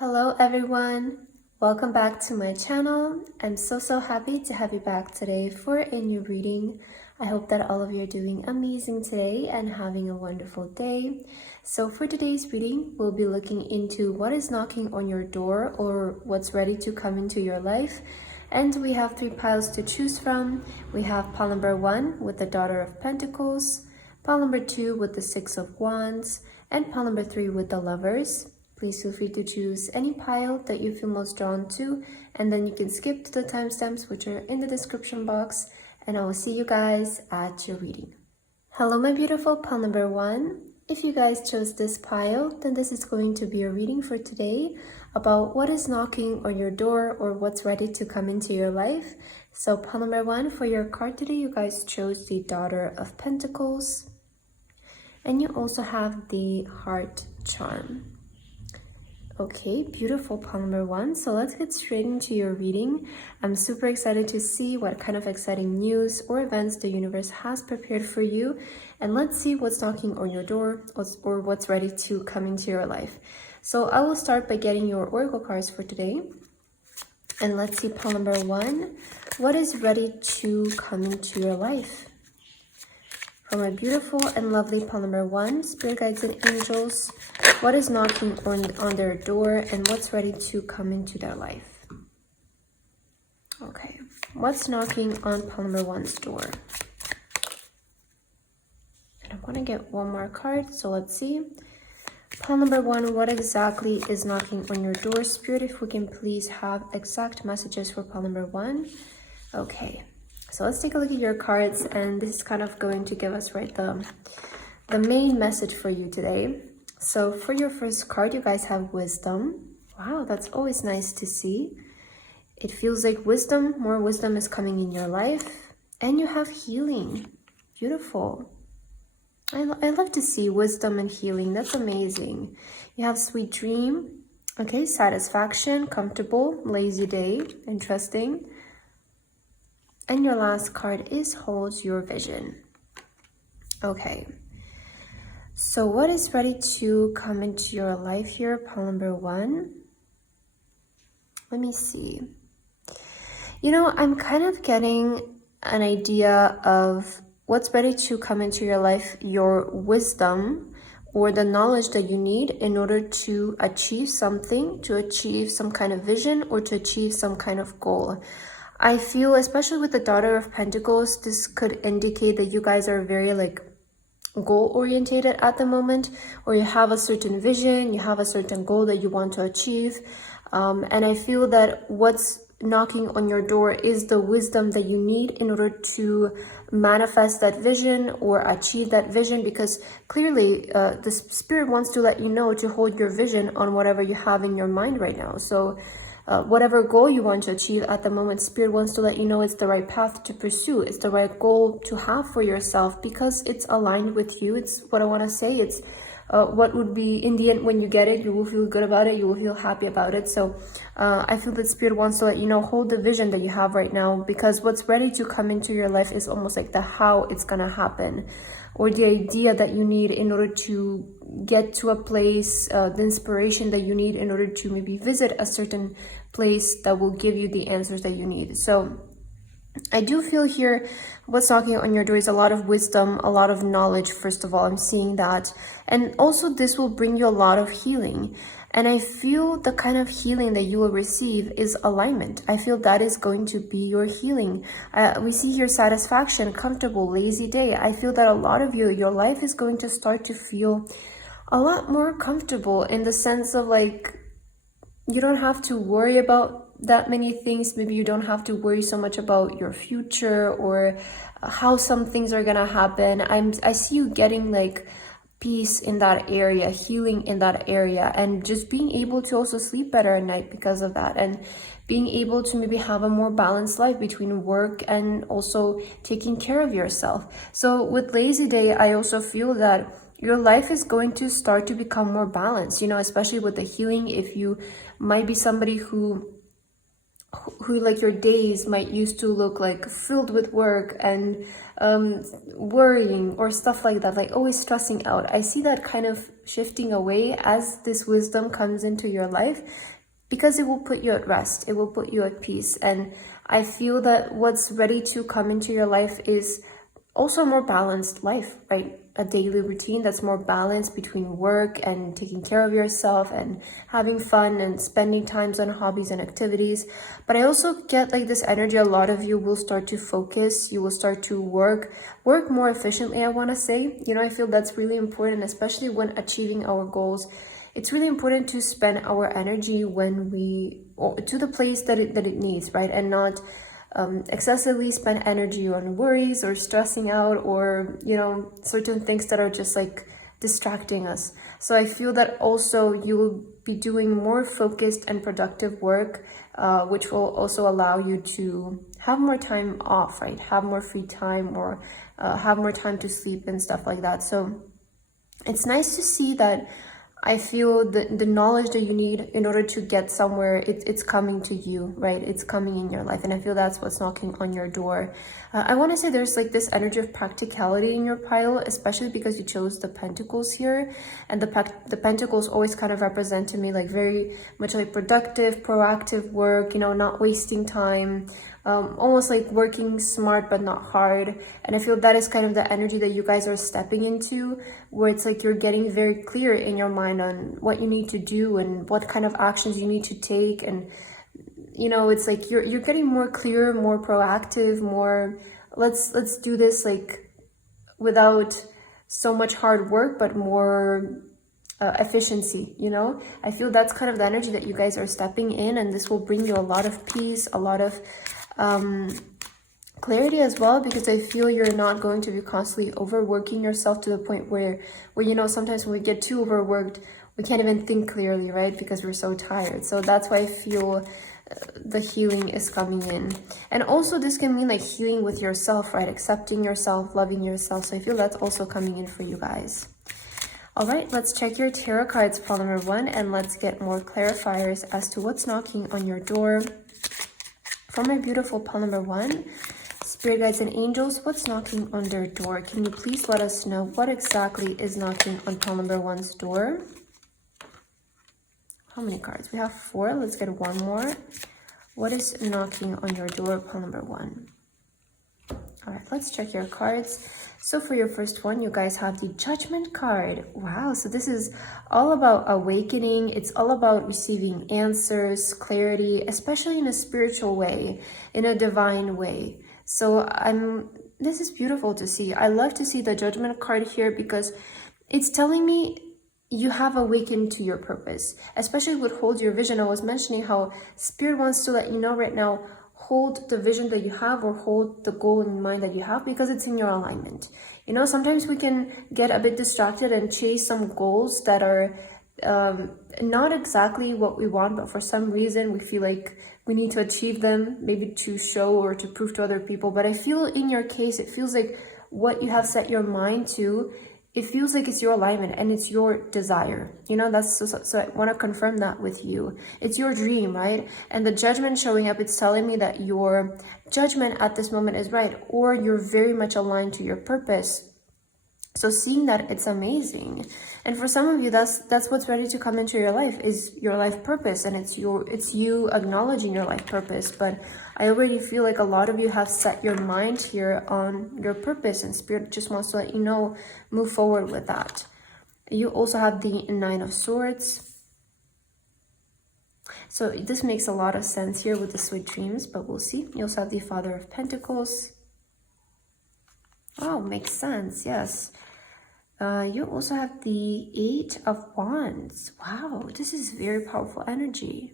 Hello everyone, welcome back to my channel. I'm so happy to have you back today for a new reading. I hope that all of you are doing amazing today and having a wonderful day. So for today's reading, we'll be looking into what is knocking on your door or what's ready to come into your life. And we have 3 piles to choose from. We have pile number 1 with the Daughter of Pentacles, pile number 2 with the 6 of Wands, and pile number 3 with the Lovers. Please feel free to choose any pile that you feel most drawn to, and then you can skip to the timestamps which are in the description box, and I will see you guys at your reading. Hello my beautiful pile number 1. If you guys chose this pile, then this is going to be a reading for today about what is knocking on your door or what's ready to come into your life. So pile number 1 for your card today, you guys chose the Daughter of Pentacles, and you also have the Heart Charm. Okay, beautiful pile number 1. So let's get straight into your reading. I'm super excited to see what kind of exciting news or events the universe has prepared for you. And let's see what's knocking on your door or what's ready to come into your life. So I will start by getting your oracle cards for today. And let's see pile number 1. What is ready to come into your life? For my beautiful and lovely pile number 1, Spirit Guides and Angels, what is knocking on their door and what's ready to come into their life? Okay, what's knocking on pile number 1's door? And I want to get one more card, so let's see. Pile number 1, what exactly is knocking on your door? Spirit, if we can please have exact messages for pile number 1. Okay. So let's take a look at your cards, and this is kind of going to give us the main message for you today. So for your first card, you guys have Wisdom. Wow, that's always nice to see. It feels like more wisdom is coming in your life. And you have Healing. Beautiful. I love to see wisdom and healing. That's amazing. You have Sweet Dream. Okay, Satisfaction, Comfortable, Lazy Day. Interesting. And your last card is Hold Your Vision. Okay. So what is ready to come into your life here, pile number 1? Let me see. You know, I'm kind of getting an idea of what's ready to come into your life, your wisdom or the knowledge that you need in order to achieve something, to achieve some kind of vision or to achieve some kind of goal. I feel, especially with the Daughter of Pentacles, this could indicate that you guys are very goal-orientated at the moment, or you have a certain vision, you have a certain goal that you want to achieve. And I feel that what's knocking on your door is the wisdom that you need in order to manifest that vision or achieve that vision, because clearly the Spirit wants to let you know to hold your vision on whatever you have in your mind right now. So whatever goal you want to achieve at the moment, Spirit wants to let you know it's the right path to pursue. It's the right goal to have for yourself because it's aligned with you. It's what I want to say. It's what would be, in the end, when you get it, you will feel good about it. You will feel happy about it. So I feel that Spirit wants to let you know, hold the vision that you have right now, because what's ready to come into your life is almost like the how it's going to happen, or the idea that you need in order to get to a place, the inspiration that you need in order to maybe visit a certain place that will give you the answers that you need. So I do feel here what's knocking on your door is a lot of wisdom, a lot of knowledge. First of all, I'm seeing that. And also this will bring you a lot of healing. And I feel the kind of healing that you will receive is alignment. I feel that is going to be your healing. We see here Satisfaction, Comfortable, Lazy Day. I feel that a lot of you, your life is going to start to feel a lot more comfortable, in the sense of you don't have to worry about that many things. Maybe you don't have to worry so much about your future or how some things are gonna happen. I see you getting peace in that area, healing in that area, and just being able to also sleep better at night because of that, and being able to maybe have a more balanced life between work and also taking care of yourself. So with Lazy Day, I also feel that your life is going to start to become more balanced, especially with the healing. If you might be somebody who who like your days might used to look like filled with work and worrying or stuff like that, like always stressing out. I see that kind of shifting away as this wisdom comes into your life, because it will put you at rest, it will put you at peace. And I feel that what's ready to come into your life is also a more balanced life, right? A daily routine that's more balanced between work and taking care of yourself and having fun and spending times on hobbies and activities. But I also get like this energy, a lot of you will start to focus, you will start to work more efficiently, I want to say. You know, I feel that's really important, especially when achieving our goals. It's really important to spend our energy when to the place that it needs, right? And not excessively spend energy on worries or stressing out, or, you know, certain things that are just like distracting us. So I feel that also you will be doing more focused and productive work, which will also allow you to have more time off, right? Have more free time, or have more time to sleep and stuff like that. So it's nice to see that. I feel the knowledge that you need in order to get somewhere, it's coming to you, right? It's coming in your life. And I feel that's what's knocking on your door. I want to say there's like this energy of practicality in your pile, especially because you chose the Pentacles here. And the Pentacles always kind of represent to me like very much like productive, proactive work, you know, not wasting time. Almost like working smart but not hard. And I feel that is kind of the energy that you guys are stepping into, where it's like you're getting very clear in your mind on what you need to do and what kind of actions you need to take. And you know, it's like you're getting more clear, more proactive, more let's do this like without so much hard work, but more efficiency. You know, I feel that's kind of the energy that you guys are stepping in, and this will bring you a lot of peace, a lot of clarity as well, because I feel you're not going to be constantly overworking yourself to the point where you know, sometimes when we get too overworked, we can't even think clearly, right? Because we're so tired. So that's why I feel the healing is coming in. And also this can mean like healing with yourself, right? Accepting yourself, loving yourself. So I feel that's also coming in for you guys. All right, let's check your tarot cards, pile number 1, and let's get more clarifiers as to what's knocking on your door. For my beautiful pile number 1, Spirit guides and angels, what's knocking on their door? Can you please let us know what exactly is knocking on pile number 1's door? How many cards? We have 4. Let's get one more. What is knocking on your door, pile number 1? All right, let's check your cards. So for your first one, you guys have the Judgment card. Wow, so this is all about awakening. It's all about receiving answers, clarity, especially in a spiritual way, in a divine way. So this is beautiful to see. I love to see the Judgment card here because it's telling me you have awakened to your purpose, especially with Hold Your Vision. I was mentioning how Spirit wants to let you know right now, hold the vision that you have, or hold the goal in mind that you have, because it's in your alignment. You know, sometimes we can get a bit distracted and chase some goals that are not exactly what we want, but for some reason we feel like we need to achieve them, maybe to show or to prove to other people. But I feel in your case, it feels like what you have set your mind to, it feels like it's your alignment and it's your desire. You know, that's so I want to confirm that with you. It's your dream, right? And the Judgment showing up, it's telling me that your judgment at this moment is right, or you're very much aligned to your purpose. So seeing that, it's amazing. And for some of you, that's what's ready to come into your life, is your life purpose, and it's you acknowledging your life purpose. But I already feel like a lot of you have set your mind here on your purpose, and Spirit just wants to let you know, move forward with that. You also have the 9 of Swords. So this makes a lot of sense here with the sweet dreams, but we'll see. You also have the Father of Pentacles. Oh, makes sense, yes. You also have the 8 of Wands. Wow, this is very powerful energy.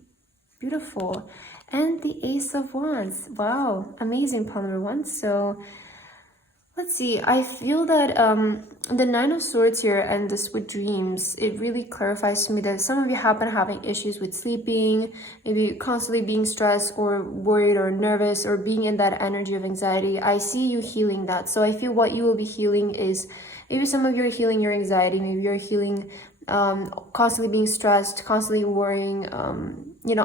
Beautiful. And the Ace of Wands. Wow, amazing, pile number 1. So let's see. I feel that the 9 of Swords here and the sweet dreams, it really clarifies to me that some of you have been having issues with sleeping, maybe constantly being stressed or worried or nervous, or being in that energy of anxiety. I see you healing that. So I feel what you will be healing is, maybe some of you are healing your anxiety, maybe you're healing constantly being stressed, constantly worrying,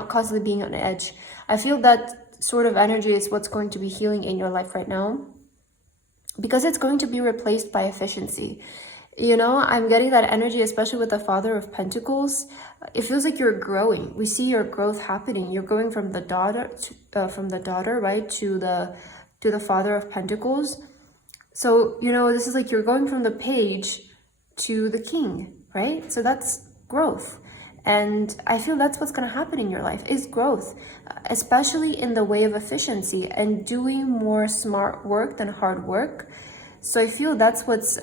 constantly being on edge. I feel that sort of energy is what's going to be healing in your life right now, because it's going to be replaced by efficiency. I'm getting that energy, especially with the Father of Pentacles. It feels like you're growing. We see your growth happening. You're going from the daughter, right, to the Father of Pentacles. So, this is like you're going from the page to the king, right? So that's growth. And I feel that's what's going to happen in your life, is growth, especially in the way of efficiency and doing more smart work than hard work. So I feel that's what's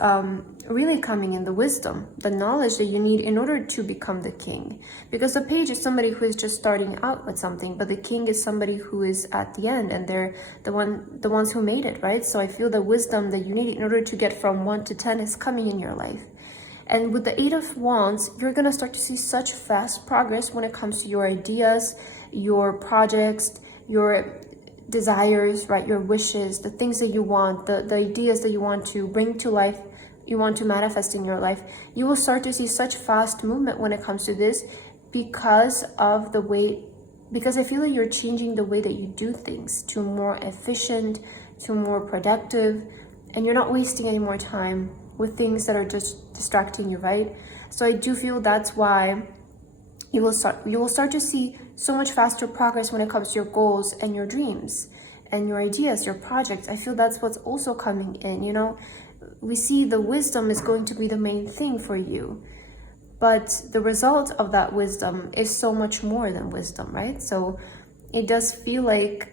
really coming in, the wisdom, the knowledge that you need in order to become the king. Because the page is somebody who is just starting out with something, but the king is somebody who is at the end, and they're the ones who made it, right? So I feel the wisdom that you need in order to get from 1 to 10 is coming in your life. And with the 8 of Wands, you're going to start to see such fast progress when it comes to your ideas, your projects, your desires, right? Your wishes, the things that you want, the ideas that you want to bring to life, you want to manifest in your life. You will start to see such fast movement when it comes to this, because I feel like you're changing the way that you do things to more efficient, to more productive, and you're not wasting any more time with things that are just distracting you, right? So I do feel that's why you will start to see so much faster progress when it comes to your goals and your dreams and your ideas, your projects. I feel that's what's also coming in. We see the wisdom is going to be the main thing for you, but the result of that wisdom is so much more than wisdom, right? So it does feel like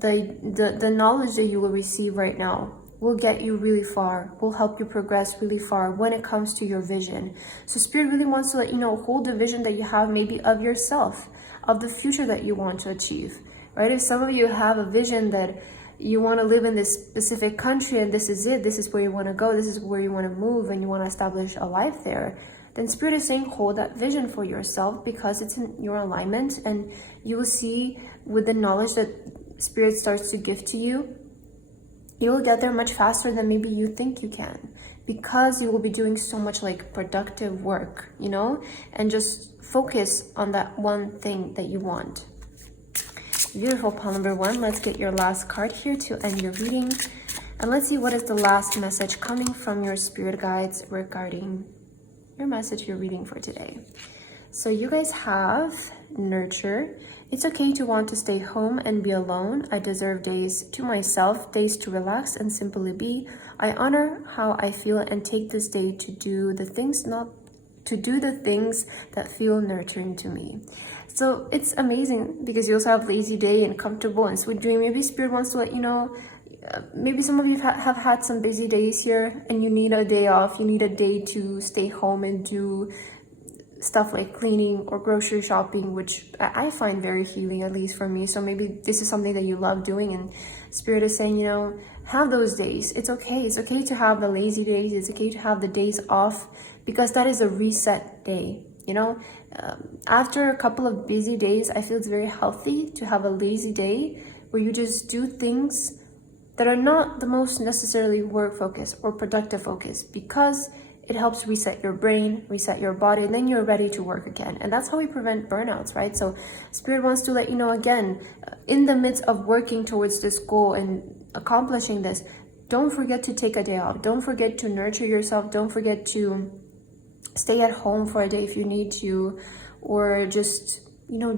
the knowledge that you will receive right now will get you really far, will help you progress really far when it comes to your vision. So Spirit really wants to let you know, hold the vision that you have, maybe of yourself, of the future that you want to achieve, right? If some of you have a vision that you want to live in this specific country and this is it, this is where you want to go, this is where you want to move, and you want to establish a life there, then Spirit is saying hold that vision for yourself, because it's in your alignment, and you will see with the knowledge that Spirit starts to give to you, you will get there much faster than maybe you think you can, because you will be doing so much like productive work, and just focus on that one thing that you want. Beautiful, pile number 1. Let's get your last card here to end your reading. And let's see what is the last message coming from your spirit guides regarding your message you're reading for today. So you guys have nurture. It's okay to want to stay home and be alone. I deserve days to myself, days to relax and simply be. I honor how I feel and take this day to do the things that feel nurturing to me. So it's amazing, because you also have lazy day and comfortable and sweet dream. Maybe Spirit wants to let you know, maybe some of you have had some busy days here and you need a day off. You need a day to stay home and do stuff like cleaning or grocery shopping, which I find very healing, at least for me. So maybe this is something that you love doing, and Spirit is saying, have those days. It's okay. It's okay to have the lazy days. It's okay to have the days off, because that is a reset day. After a couple of busy days, I feel it's very healthy to have a lazy day where you just do things that are not the most necessarily work focused or productive focused, because it helps reset your brain, reset your body, and then you're ready to work again. And that's how we prevent burnouts, right? So Spirit wants to let you know, again, in the midst of working towards this goal and accomplishing this, don't forget to take a day off. Don't forget to nurture yourself. Don't forget to stay at home for a day if you need to, or just,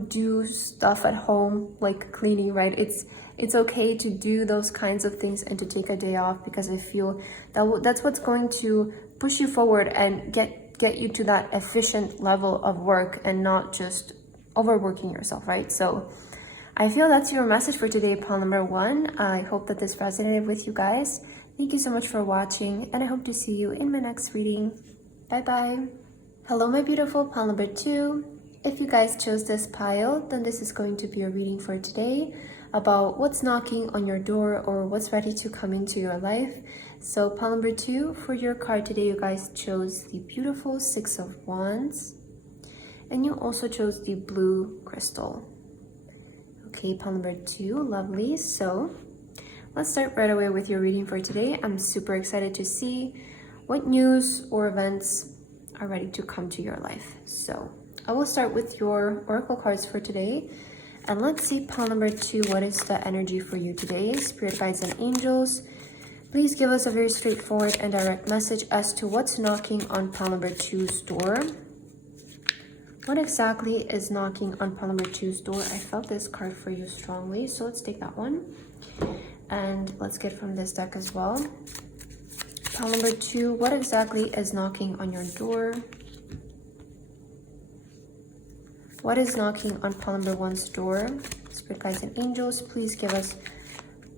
do stuff at home like cleaning, right? It's okay to do those kinds of things and to take a day off, because I feel that's what's going to push you forward and get you to that efficient level of work, and not just overworking yourself, right? So I feel that's your message for today, pile number 1. I hope that this resonated with you guys. Thank you so much for watching, and I hope to see you in my next reading. Bye bye. Hello, my beautiful pile number 2. If you guys chose this pile, then this is going to be a reading for today about what's knocking on your door or what's ready to come into your life. So pile number 2, for your card today, you guys chose the beautiful 6 of Wands, and you also chose the blue crystal. Okay, pile number 2, lovely. So let's start right away with your reading for today. I'm super excited to see what news or events are ready to come to your life. So I will start with your oracle cards for today. And let's see pile number 2, what is the energy for you today? Spirit guides and angels, please give us a very straightforward and direct message as to what's knocking on pile number 2's door. What exactly is knocking on pile number 2's door? I felt this card for you strongly, so let's take that one. And let's get from this deck as well. Pile number 2, what exactly is knocking on your door? What is knocking on pile number 1's door? Spirit guides and angels, please give us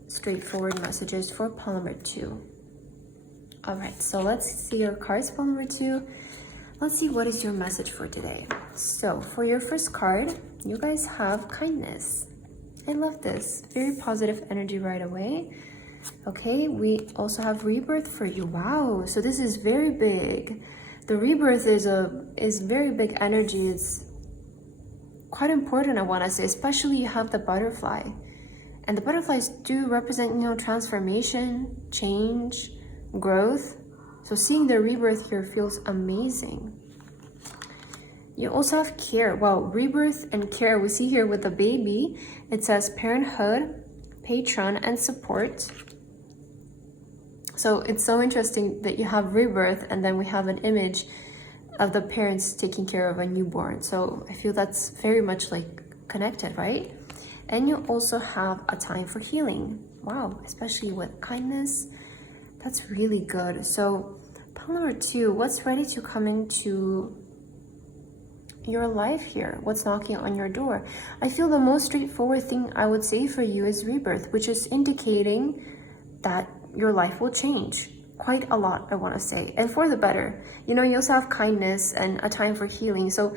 straightforward messages for pile number 2. All right, so let's see your cards, pile number 2. Let's see what is your message for today. So for your first card, you guys have kindness. I love this. Very positive energy right away. Okay, we also have rebirth for you. Wow, so this is very big. The rebirth is very big energy. It's quite important, I want to say, especially you have the butterfly. And the butterflies do represent, you know, transformation, change, growth. So seeing the rebirth here feels amazing. You also have care. Wow, rebirth and care. We see here with the baby, it says parenthood, patron, and support. So it's so interesting that you have rebirth and then we have an image of the parents taking care of a newborn. So I feel that's very much like connected, right? And you also have a time for healing. Wow, especially with kindness. That's really good. So pile number 2, what's ready to come into your life here? What's knocking on your door? I feel the most straightforward thing I would say for you is rebirth, which is indicating that your life will change quite a lot, I want to say, and for the better. You know, you also have kindness and a time for healing. So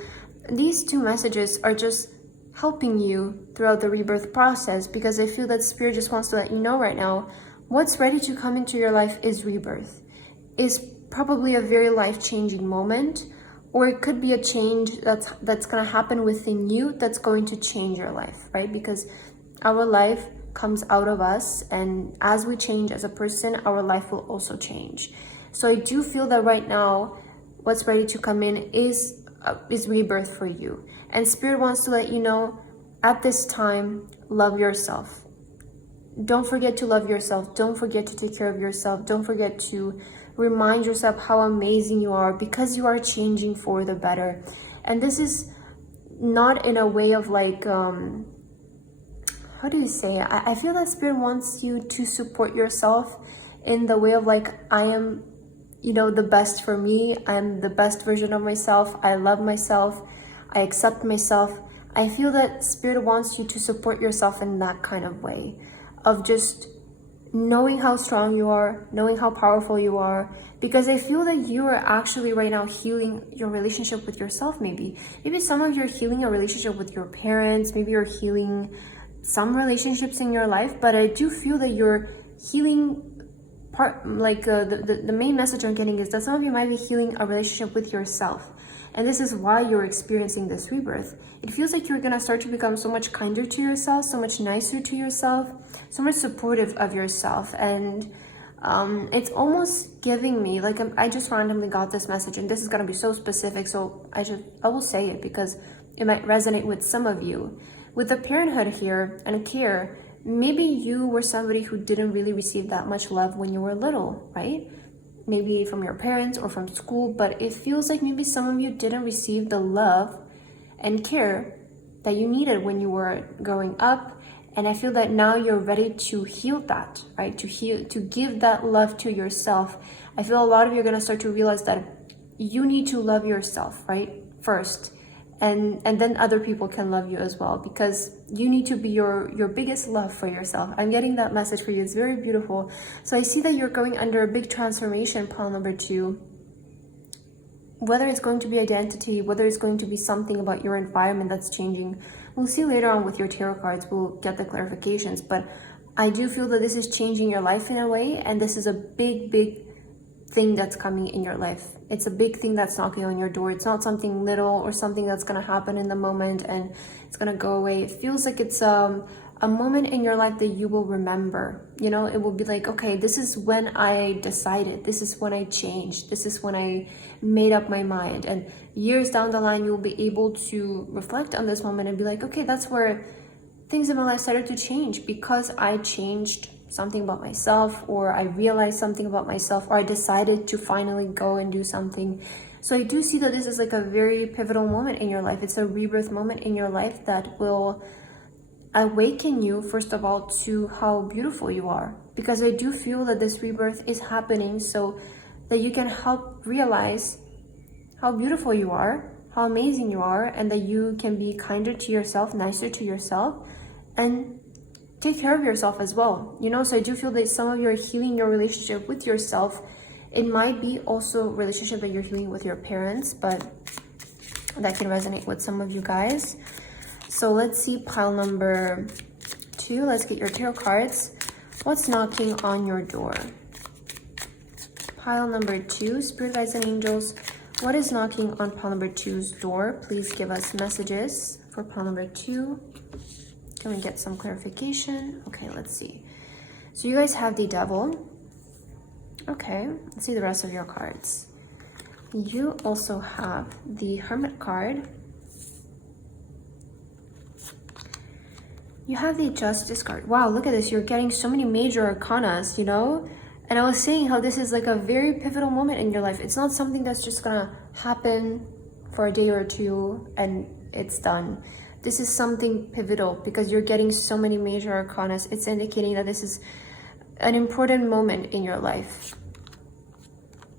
these 2 messages are just helping you throughout the rebirth process, because I feel that Spirit just wants to let you know right now, what's ready to come into your life is rebirth. Is probably a very life-changing moment, or it could be a change that's going to happen within you that's going to change your life, right? Because our life comes out of us, and as we change as a person, our life will also change. So I do feel that right now what's ready to come in is rebirth for you, and Spirit wants to let you know at this time, love yourself. Don't forget to love yourself. Don't forget to take care of yourself. Don't forget to remind yourself how amazing you are, because you are changing for the better. And this is not in a way of like how do you say it? I feel that Spirit wants you to support yourself in the way of like, I am, you know, the best for me. I'm the best version of myself. I love myself. I accept myself. I feel that Spirit wants you to support yourself in that kind of way of just knowing how strong you are, knowing how powerful you are, because I feel that you are actually right now healing your relationship with yourself. Maybe some of you are healing your relationship with your parents. Maybe you're healing some relationships in your life, but I do feel that you're healing part, like the main message I'm getting is that some of you might be healing a relationship with yourself, and this is why you're experiencing this rebirth. It feels like you're gonna start to become so much kinder to yourself, so much nicer to yourself, so much supportive of yourself, and it's almost giving me like I just randomly got this message, and this is gonna be so specific, so I will say it because it might resonate with some of you. With the parenthood here and care, maybe you were somebody who didn't really receive that much love when you were little, right? Maybe from your parents or from school, but it feels like maybe some of you didn't receive the love and care that you needed when you were growing up. And I feel that now you're ready to heal that, right? To give that love to yourself. I feel a lot of you are going to start to realize that you need to love yourself, right? First. And then other people can love you as well, because you need to be your biggest love for yourself. I'm getting that message for you. It's very beautiful. So I see that you're going under a big transformation, pile number 2. Whether it's going to be identity, whether it's going to be something about your environment that's changing, we'll see later on with your tarot cards. We'll get the clarifications. But I do feel that this is changing your life in a way, and this is a big thing that's coming in your life. It's a big thing that's knocking on your door. It's not something little or something that's going to happen in the moment and it's going to go away. It feels like it's a a moment in your life that you will remember. You know, it will be like, okay, this is when I decided, this is when I changed, this is when I made up my mind. And years down the line, you'll be able to reflect on this moment and be like, okay, that's where things in my life started to change, because I changed something about myself, or I realized something about myself, or I decided to finally go and do something. So I do see that this is like a very pivotal moment in your life. It's a rebirth moment in your life that will awaken you, first of all, to how beautiful you are, because I do feel that this rebirth is happening so that you can help realize how beautiful you are, how amazing you are, and that you can be kinder to yourself, nicer to yourself, and take care of yourself as well. You know, so I do feel that some of you are healing your relationship with yourself. It might be also a relationship that you're healing with your parents, but that can resonate with some of you guys. So let's see pile number 2. Let's get your tarot cards. What's knocking on your door? Pile number 2, Spirit Guides and Angels. What is knocking on pile number 2's door? Please give us messages for pile number 2. Can we get some clarification? Okay, let's see. So you guys have the Devil. Okay, let's see the rest of your cards. You also have the Hermit card. You have the Justice card. Wow, look at this. You're getting so many major arcanas, you know? And I was saying how this is like a very pivotal moment in your life. It's not something that's just gonna happen for a day or two and it's done. This is something pivotal because you're getting so many major arcanas. It's indicating that this is an important moment in your life.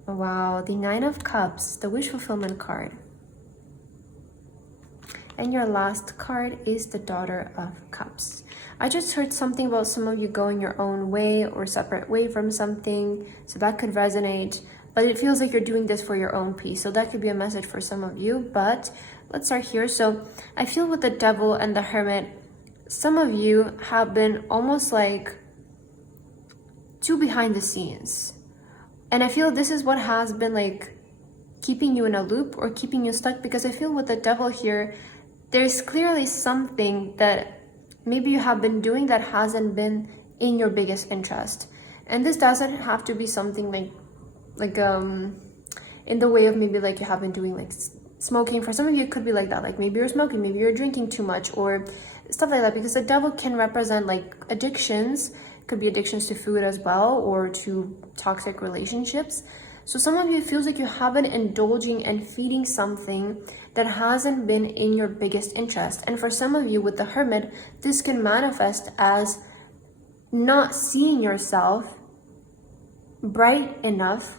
Wow, the Nine of Cups, the Wish Fulfillment card. And your last card is the Daughter of Cups. I just heard something about some of you going your own way or separate way from something, so that could resonate, but it feels like you're doing this for your own peace, so that could be a message for some of you. But let's start here. So I feel with the Devil and the Hermit, some of you have been almost like too behind the scenes, and I feel this is what has been like keeping you in a loop or keeping you stuck, because I feel with the Devil here, there's clearly something that maybe you have been doing that hasn't been in your biggest interest. And this doesn't have to be something like in the way of maybe like you have been doing like smoking. For some of you, it could be like that. Like maybe you're smoking, maybe you're drinking too much or stuff like that, because the Devil can represent like addictions. It could be addictions to food as well, or to toxic relationships. So some of you, it feels like you have been indulging and feeding something that hasn't been in your biggest interest. And for some of you with the Hermit, this can manifest as not seeing yourself bright enough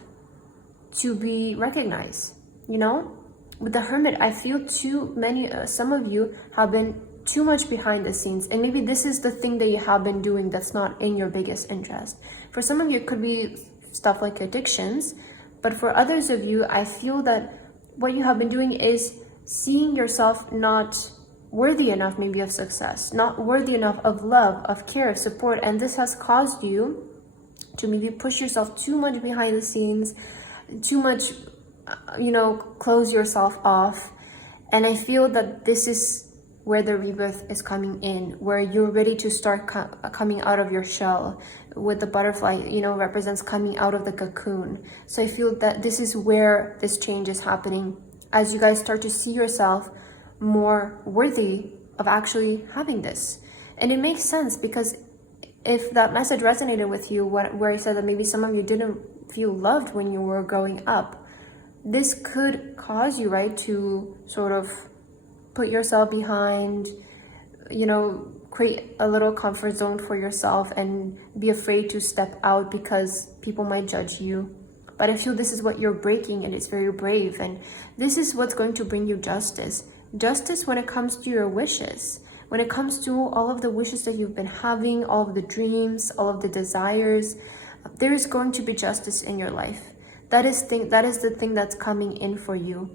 to be recognized, you know? With the Hermit, I feel some of you have been too much behind the scenes, and maybe this is the thing that you have been doing that's not in your biggest interest. For some of you, it could be stuff like addictions, but for others of you, I feel that what you have been doing is seeing yourself not worthy enough maybe of success, not worthy enough of love, of care, of support, and this has caused you to maybe push yourself too much behind the scenes, too much, close yourself off. And I feel that this is where the rebirth is coming in, where you're ready to start coming out of your shell. With the butterfly, represents coming out of the cocoon. So I feel that this is where this change is happening, as you guys start to see yourself more worthy of actually having this. And it makes sense, because if that message resonated with you, where I said that maybe some of you didn't feel loved when you were growing up, this could cause you, right, to sort of put yourself behind, create a little comfort zone for yourself and be afraid to step out because people might judge you. But I feel this is what you're breaking, and it's very brave. And this is what's going to bring you justice. Justice when it comes to your wishes, when it comes to all of the wishes that you've been having, all of the dreams, all of the desires. There is going to be justice in your life. That is the thing that's coming in for you.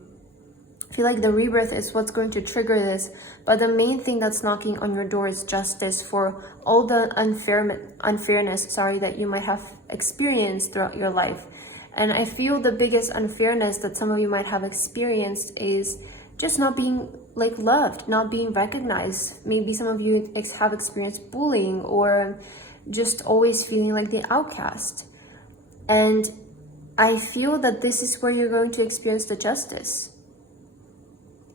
I feel like the rebirth is what's going to trigger this, but the main thing that's knocking on your door is justice for all the unfairness that you might have experienced throughout your life. And I feel the biggest unfairness that some of you might have experienced is just not being like loved, not being recognized. Maybe some of you have experienced bullying or just always feeling like the outcast. And I feel that this is where you're going to experience the justice.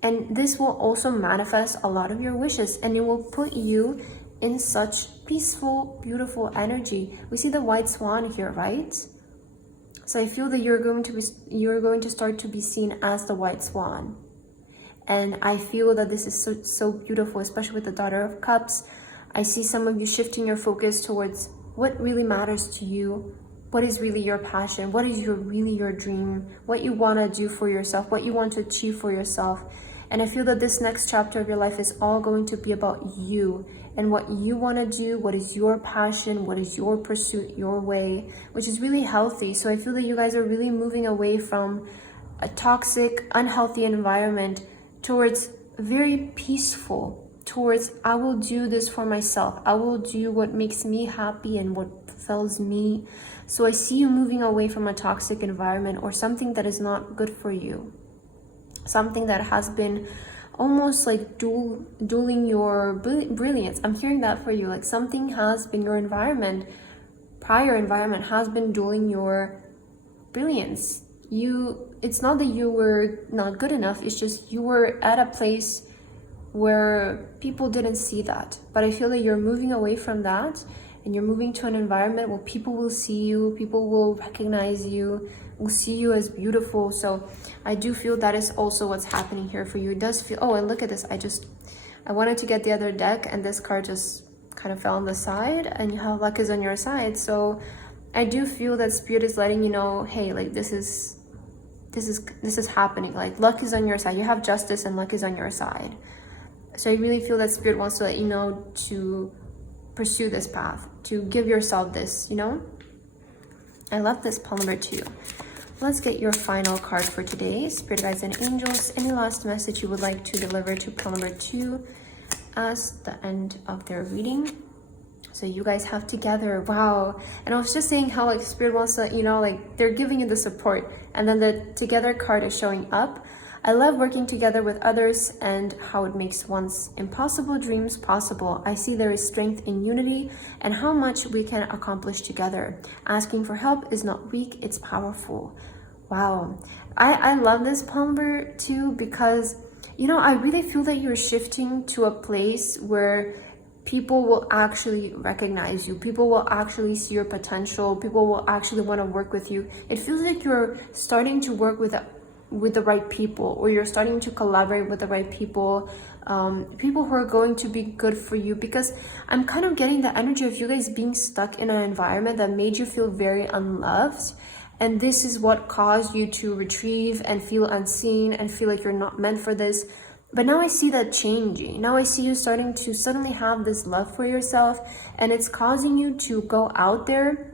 And this will also manifest a lot of your wishes, and it will put you in such peaceful, beautiful energy. We see the white swan here, right? So I feel that you're going to start to be seen as the white swan. And I feel that this is so beautiful, especially with the Daughter of Cups. I see some of you shifting your focus towards what really matters to you, what is really your passion, what is really your dream, what you want to do for yourself, what you want to achieve for yourself. And I feel that this next chapter of your life is all going to be about you and what you want to do, what is your passion, what is your pursuit, your way, which is really healthy. So I feel that you guys are really moving away from a toxic, unhealthy environment towards very peaceful, towards I will do this for myself. I will do what makes me happy and what fulfills me. So I see you moving away from a toxic environment or something that is not good for you. Something that has been almost like dueling your brilliance. I'm hearing that for you. Like something has been your environment, prior environment has been dueling your brilliance. It's not that you were not good enough. It's just you were at a place where people didn't see that. But I feel that you're moving away from that and you're moving to an environment where people will see you, people will recognize you, will see you as beautiful. So I do feel that is also what's happening here for you. It does feel, oh, and look at this. I wanted to get the other deck and this card just kind of fell on the side, and you have luck is on your side. So I do feel that Spirit is letting you know, hey, like this is happening. Like luck is on your side. You have justice and luck is on your side. So I really feel that Spirit wants to let you know to pursue this path, to give yourself this, you know? I love this pile number 2. Let's get your final card for today. Spirit guides and angels, any last message you would like to deliver to pile number 2 as the end of their reading? So you guys have together, wow. And I was just saying how like Spirit wants to, you know, like they're giving you the support, and then the together card is showing up. I love working together with others and how it makes one's impossible dreams possible. I see there is strength in unity and how much we can accomplish together. Asking for help is not weak, it's powerful. Wow. I love this pile number 2 because, you know, I really feel that you're shifting to a place where people will actually recognize you. People will actually see your potential. People will actually want to work with you. It feels like you're starting to work with the right people, or you're starting to collaborate with the right people, people who are going to be good for you, because I'm kind of getting the energy of you guys being stuck in an environment that made you feel very unloved, and this is what caused you to retrieve and feel unseen and feel like you're not meant for this. But now I see that changing. Now I see you starting to suddenly have this love for yourself, and it's causing you to go out there.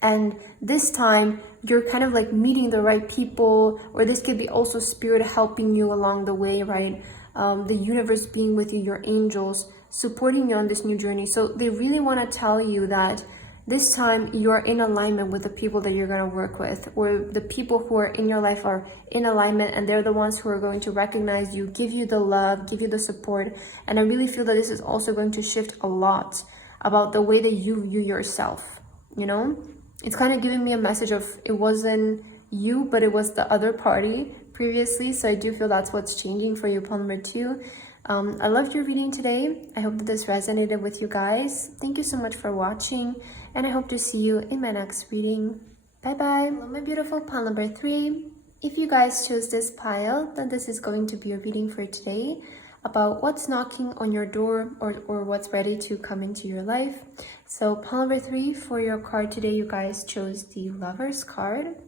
And this time you're kind of like meeting the right people, or this could be also Spirit helping you along the way, right? The universe being with you, your angels supporting you on this new journey. So they really want to tell you that this time you're in alignment with the people that you're going to work with, or the people who are in your life are in alignment, and they're the ones who are going to recognize you, give you the love, give you the support. And I really feel that this is also going to shift a lot about the way that you view yourself, you know? It's kind of giving me a message of it wasn't you, but it was the other party previously. So I do feel that's what's changing for you, pile number 2. I loved your reading today. I hope that this resonated with you guys. Thank you so much for watching, and I hope to see you in my next reading. Bye bye. Hello, my beautiful pile number 3. If you guys chose this pile, then this is going to be a reading for today about what's knocking on your door, or what's ready to come into your life. So pile number 3 for your card today, you guys chose the Lover's card,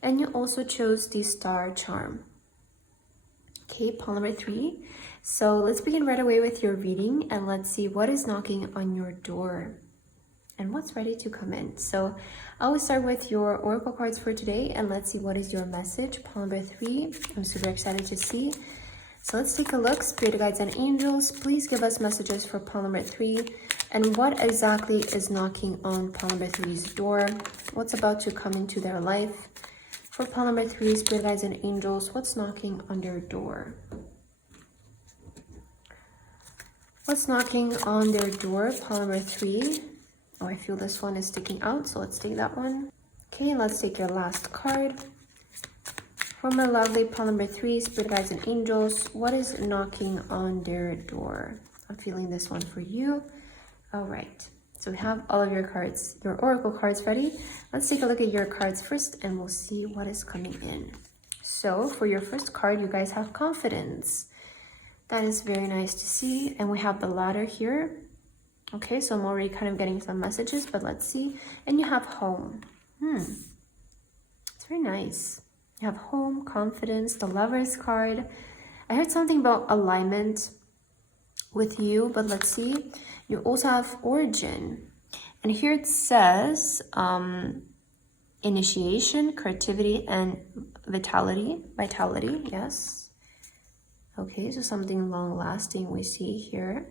and you also chose the Star charm. Okay, pile number 3. So let's begin right away with your reading, and let's see what is knocking on your door and what's ready to come in. So I will start with your oracle cards for today, and let's see what is your message. Pile number 3. I'm super excited to see. So let's take a look. Spirit guides and angels, please give us messages for pile number 3, and what exactly is knocking on pile number 3's door? What's about to come into their life? For pile number 3, Spirit guides and angels, what's knocking on your door? What's knocking on their door? Pile number 3. Oh, I feel this one is sticking out, so let's take that one. Okay, let's take your last card. For my lovely pile number 3, Spirit Guides and Angels, what is knocking on their door? I'm feeling this one for you. All right, so we have all of your cards, your oracle cards ready. Let's take a look at your cards first and we'll see what is coming in. So for your first card, you guys have confidence. That is very nice to see. And we have the ladder here. Okay, so I'm already kind of getting some messages, but let's see. And you have home. It's very nice. You have home, confidence, the Lovers card. I heard something about alignment with you, but let's see. You also have origin. And here it says initiation, creativity, and vitality. Vitality, yes. Okay, so something long-lasting we see here.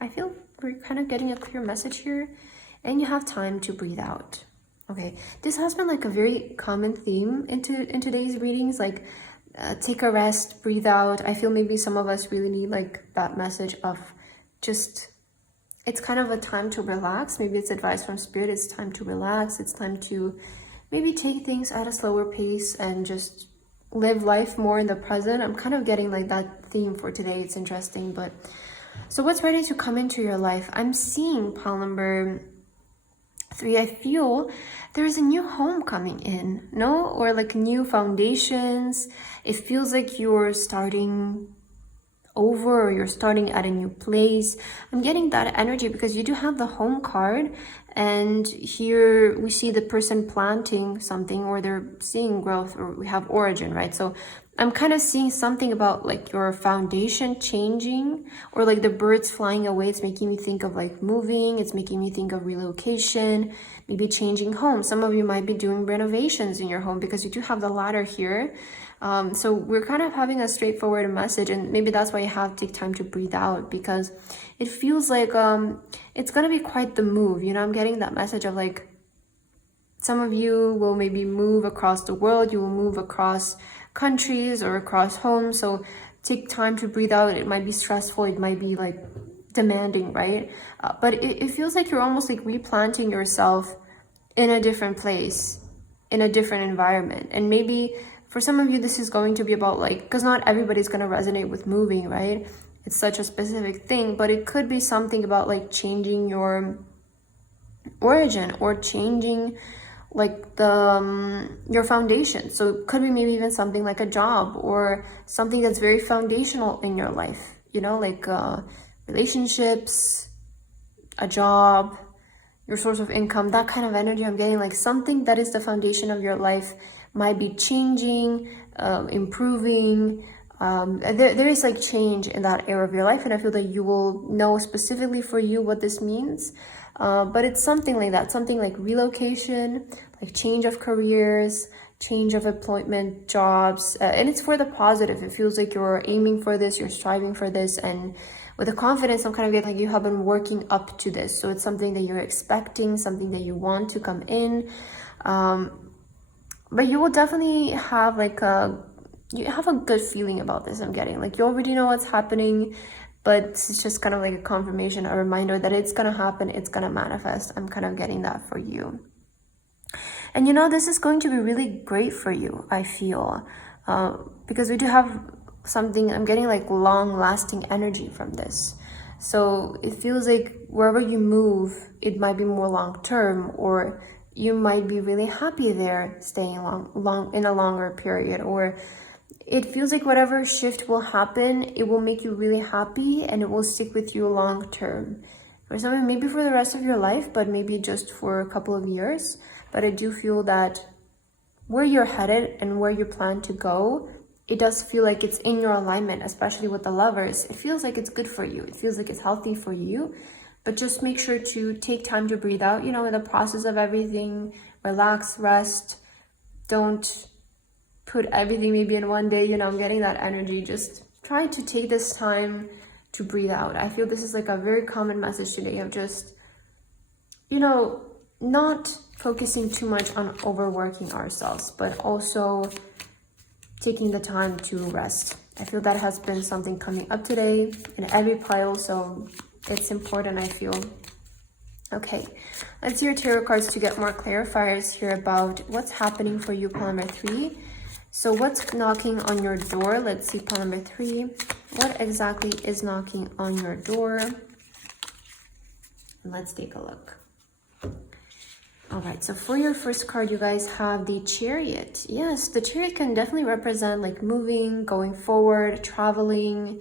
I feel we're kind of getting a clear message here. And you have time to breathe out. Okay, this has been like a very common theme in today's readings, like take a rest, breathe out. I feel maybe some of us really need like that message of just, it's kind of a time to relax. Maybe it's advice from Spirit. It's time to relax. It's time to maybe take things at a slower pace and just live life more in the present. I'm kind of getting like that theme for today. It's interesting. But so what's ready to come into your life? I'm seeing pile number 3. I feel there's a new home coming in, no? Or like new foundations. It feels like you're starting over or you're starting at a new place. I'm getting that energy because you do have the home card, and here we see the person planting something, or they're seeing growth, or we have origin, right? So I'm kind of seeing something about like your foundation changing, or like the birds flying away. It's making me think of like moving. It's making me think of relocation, maybe changing home. Some of you might be doing renovations in your home because you do have the ladder here. So we're kind of having a straightforward message, and maybe that's why you have to take time to breathe out, because it feels like it's gonna be quite the move. You know, I'm getting that message of like some of you will maybe move across the world. You will move across countries or across homes. So take time to breathe out. It might be stressful. It might be like demanding, right? But it feels like you're almost like replanting yourself in a different place, in a different environment. And maybe for some of you, this is going to be about like, because not everybody's going to resonate with moving, right? It's such a specific thing, but it could be something about like changing your origin or changing like the your foundation. So it could be maybe even something like a job or something that's very foundational in your life, you know, like relationships, a job, your source of income, that kind of energy I'm getting. Like something that is the foundation of your life might be changing, improving. There is like change in that area of your life, and I feel that you will know specifically for you what this means. But it's something like that, something like relocation, like change of careers, change of employment, jobs, and it's for the positive. It feels like you're aiming for this, you're striving for this, and with the confidence, I'm kind of getting like you have been working up to this. So it's something that you're expecting, something that you want to come in. But you will definitely have like you have a good feeling about this. I'm getting like you already know what's happening, but it's just kind of like a confirmation, a reminder that it's gonna happen, it's gonna manifest. I'm kind of getting that for you. And you know, this is going to be really great for you, I feel, because we do have something, I'm getting like long-lasting energy from this. So it feels like wherever you move, it might be more long-term, or you might be really happy there, staying long in a longer period, or it feels like whatever shift will happen, it will make you really happy and it will stick with you long-term. For some, maybe for the rest of your life, but maybe just for a couple of years. But I do feel that where you're headed and where you plan to go, it does feel like it's in your alignment, especially with the Lovers. It feels like it's good for you. It feels like it's healthy for you. But just make sure to take time to breathe out, you know, in the process of everything. Relax, rest. Don't put everything maybe in one day, you know, I'm getting that energy. Just try to take this time to breathe out. I feel this is like a very common message today of just, you know, not focusing too much on overworking ourselves, but also taking the time to rest I feel that has been something coming up today in every pile, so it's important, I feel. Okay, let's see your tarot cards to get more clarifiers here about what's happening for you, pile number 3. So what's knocking on your door? Let's see, pile number 3. What exactly is knocking on your door? Let's take a look. All right, so for your first card, you guys have the Chariot. Yes, the Chariot can definitely represent like moving, going forward, traveling.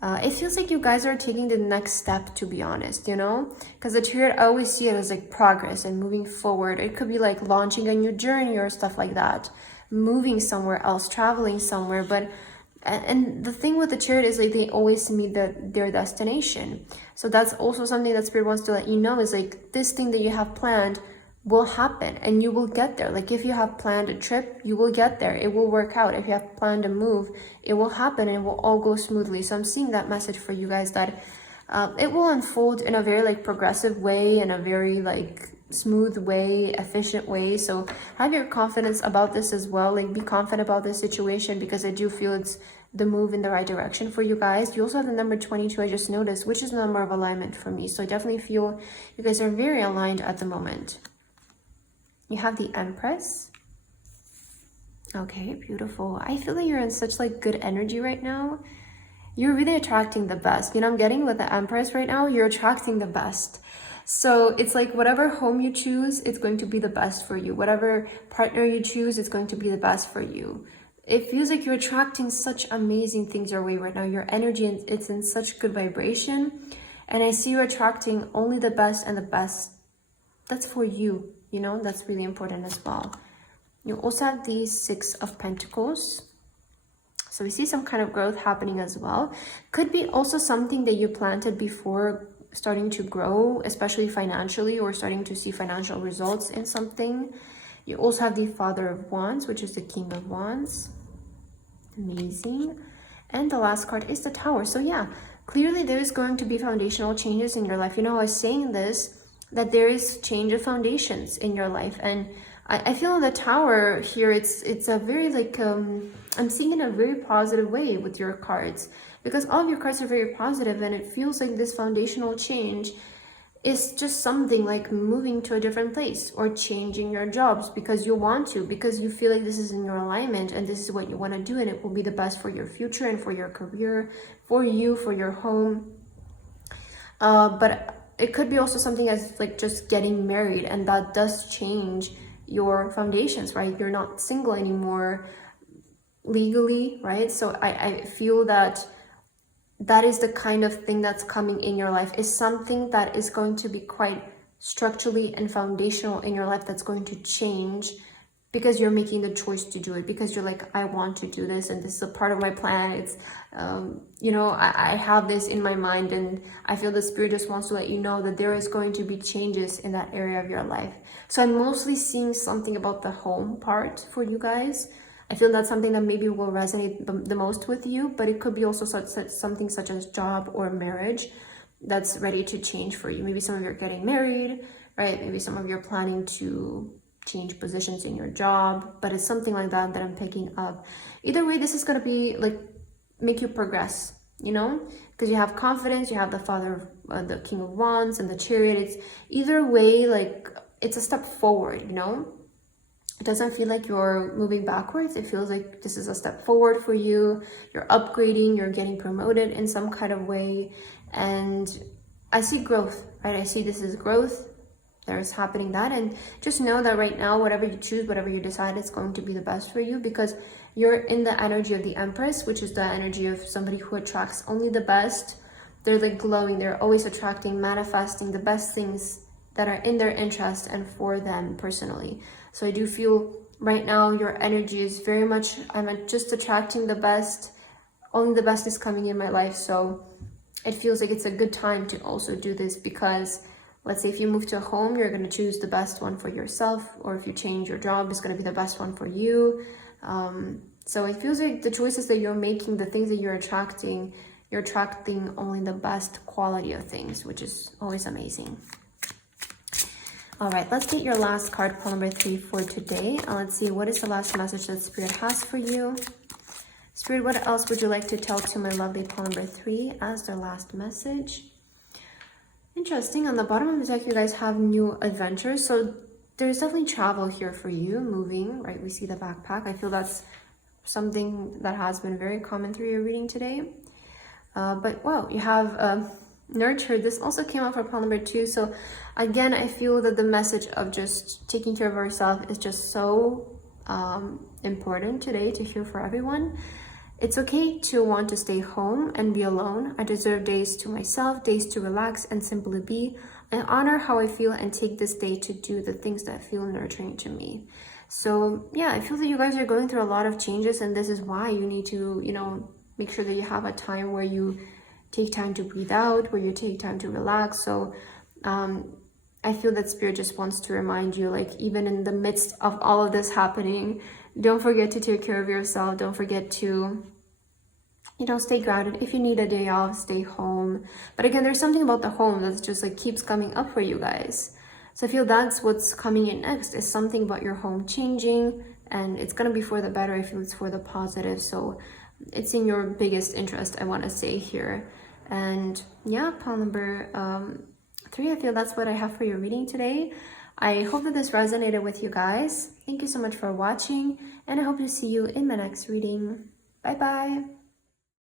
It feels like you guys are taking the next step, to be honest, you know? Because the Chariot, I always see it as like progress and moving forward. It could be like launching a new journey or stuff like that. Moving somewhere else, traveling somewhere. But and the thing with the Chariot is like they always meet their destination. So that's also something that Spirit wants to let you know, is like this thing that you have planned will happen and you will get there. Like if you have planned a trip, you will get there. It will work out. If you have planned a move, it will happen and it will all go smoothly. So I'm seeing that message for you guys, that it will unfold in a very like progressive way, in a very like smooth way, efficient way. So have your confidence about this as well. Like be confident about this situation, because I do feel it's the move in the right direction for you guys. You also have the number 22, I just noticed, which is the number of alignment for me. So I definitely feel you guys are very aligned at the moment. You have the Empress. Okay, beautiful. I feel that you're in such like good energy right now. You're really attracting the best. You know, I'm getting with the Empress right now, you're attracting the best. So it's like whatever home you choose, it's going to be the best for you. Whatever partner you choose, it's going to be the best for you. It feels like you're attracting such amazing things your way right now. Your energy, it's in such good vibration. And I see you attracting only the best, and the best that's for you. You know, that's really important as well. You also have the 6 of Pentacles. So we see some kind of growth happening as well. Could be also something that you planted before starting to grow, especially financially, or starting to see financial results in something. You also have the Father of Wands, which is the King of Wands. Amazing. And the last card is the Tower. So yeah, clearly there's going to be foundational changes in your life. You know, I was saying this, that there is change of foundations in your life, and I feel in the Tower here, it's a very like I'm seeing in a very positive way with your cards, because all of your cards are very positive, and it feels like this foundational change is just something like moving to a different place or changing your jobs because you want to, because you feel like this is in your alignment and this is what you want to do, and it will be the best for your future and for your career, for you, for your home. But it could be also something as like just getting married, and that does change your foundations, right? You're not single anymore legally, right? So I feel that that is the kind of thing that's coming in your life, is something that is going to be quite structurally and foundational in your life, that's going to change because you're making the choice to do it, because you're like, I want to do this, and this is a part of my plan. It's you know, I have this in my mind, and I feel the Spirit just wants to let you know that there is going to be changes in that area of your life. So I'm mostly seeing something about the home part for you guys. I feel that's something that maybe will resonate the most with you, but it could be also something such as job or marriage that's ready to change for you. Maybe some of you are getting married, right? Maybe some of you are planning to change positions in your job, but it's something like that that I'm picking up. Either way, this is going to be like make you progress, you know, because you have confidence, you have the Father of the King of Wands and the Chariot. It's either way, like it's a step forward, you know. It doesn't feel like you're moving backwards. It feels like this is a step forward for you. You're upgrading, you're getting promoted in some kind of way. And I see growth, right? I see this is growth. There's happening that. And just know that right now, whatever you choose, whatever you decide, it's going to be the best for you, because you're in the energy of the Empress, which is the energy of somebody who attracts only the best. They're like glowing. They're always attracting, manifesting the best things that are in their interest and for them personally. So I do feel right now your energy is very much, I'm just attracting the best. Only the best is coming in my life. So it feels like it's a good time to also do this, because let's say if you move to a home, you're going to choose the best one for yourself, or if you change your job, it's going to be the best one for you. So it feels like the choices that you're making, the things that you're attracting only the best quality of things, which is always amazing. All right, let's get your last card, pile number 3 for today. Let's see, what is the last message that Spirit has for you? Spirit, what else would you like to tell to my lovely pile number 3 as their last message? Interesting. On the bottom of the deck, you guys have new adventures. So there's definitely travel here for you, moving, right? We see the backpack. I feel that's something that has been very common through your reading today. But wow, you have nurture. This also came out for pile number 2. So again, I feel that the message of just taking care of ourselves is just so important today to hear for everyone. It's okay to want to stay home and be alone. I deserve days to myself, days to relax and simply be. I honor how I feel and take this day to do the things that feel nurturing to me. So yeah, I feel that you guys are going through a lot of changes, and this is why you need to, you know, make sure that you have a time where you take time to breathe out, where you take time to relax. So I feel that Spirit just wants to remind you, like, even in the midst of all of this happening, don't forget to take care of yourself. Don't forget to, you know, stay grounded. If you need a day off, stay home. But again, there's something about the home that's just like keeps coming up for you guys. So I feel that's what's coming in next, is something about your home changing, and it's going to be for the better. I feel it's for the positive. So it's in your biggest interest, I want to say here. And yeah, pile number 3, I feel that's what I have for your reading today. I hope that this resonated with you guys. Thank you so much for watching, and I hope to see you in my next reading. Bye bye.